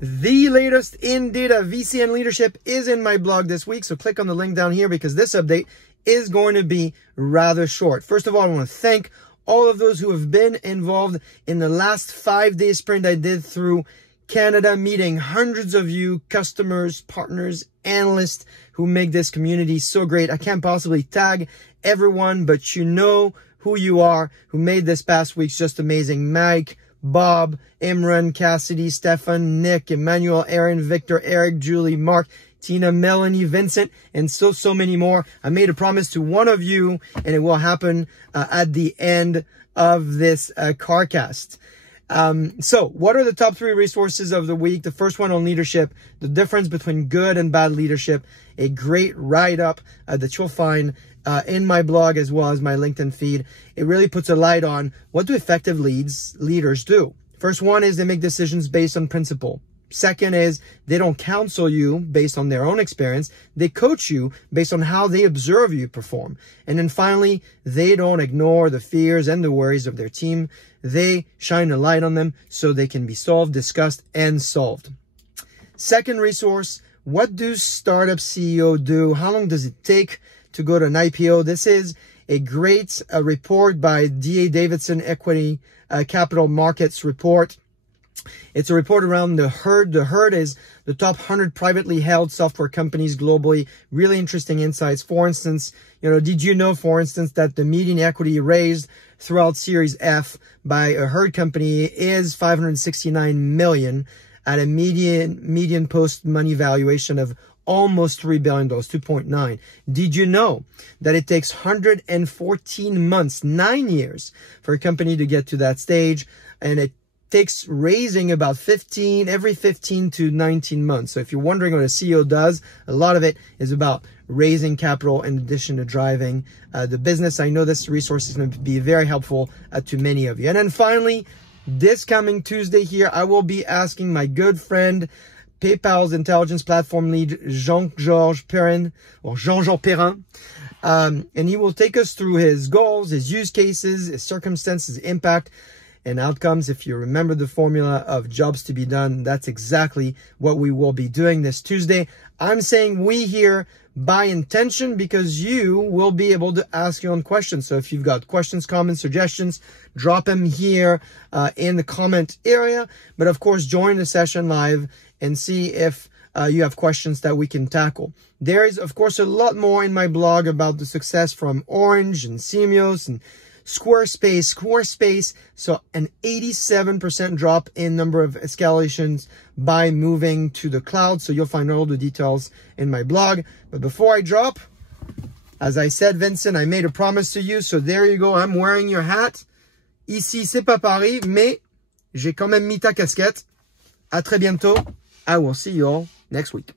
The latest in data VCN leadership is in my blog this week, so click on the link down here because this update is going to be rather short. First of all, I want to thank all of those who have been involved in the last 5-day sprint I did through Canada, meeting hundreds of you, customers, partners, analysts who make this community so great. I can't possibly tag everyone, but you know who you are, who made this past week's just amazing. Mike, Bob, Imran, Cassidy, Stefan, Nick, Emmanuel, Aaron, Victor, Eric, Julie, Mark, Tina, Melanie, Vincent, and so many more. I made a promise to one of you, and it will happen at the end of this CarCast. So what are the top 3 resources of the week? The first one on leadership, the difference between good and bad leadership, a great write-up that you'll find in my blog as well as my LinkedIn feed. It really puts a light on what do effective leaders do. First one is they make decisions based on principle. Second is they don't counsel you based on their own experience. They coach you based on how they observe you perform. And then finally, they don't ignore the fears and the worries of their team. They shine a light on them so they can be solved, discussed, and solved. Second resource, what do startup CEO do? How long does it take to go to an IPO? This is a great report by D.A. Davidson Equity Capital Markets report. It's a report around the herd. The herd is the top 100 privately held software companies globally. Really interesting insights. For instance, did you know, for instance, that the median equity raised throughout Series F by a herd company is $569 million at a median post-money valuation of almost $3 billion, 2.9. Did you know that it takes 114 months, 9 years, for a company to get to that stage, and it takes raising about every 15 to 19 months. So if you're wondering what a CEO does, a lot of it is about raising capital in addition to driving the business. I know this resource is going to be very helpful to many of you. And then finally, this coming Tuesday here, I will be asking my good friend, PayPal's intelligence platform lead, Jean-Georges Perrin, or Jean-Jean Perrin. And he will take us through his goals, his use cases, his circumstances, impact, and outcomes. If you remember the formula of jobs to be done, that's exactly what we will be doing this Tuesday. I'm saying we here by intention because you will be able to ask your own questions. So if you've got questions, comments, suggestions, drop them here in the comment area. But of course, join the session live and see if you have questions that we can tackle. There is, of course, a lot more in my blog about the success from Orange and Simios and SquareSpace. So an 87% drop in number of escalations by moving to the cloud. So you'll find all the details in my blog. But before I drop, as I said, Vincent, I made a promise to you. So there you go. I'm wearing your hat. Ici, c'est pas Paris, mais j'ai quand même mis ta casquette. À très bientôt. I will see you all next week.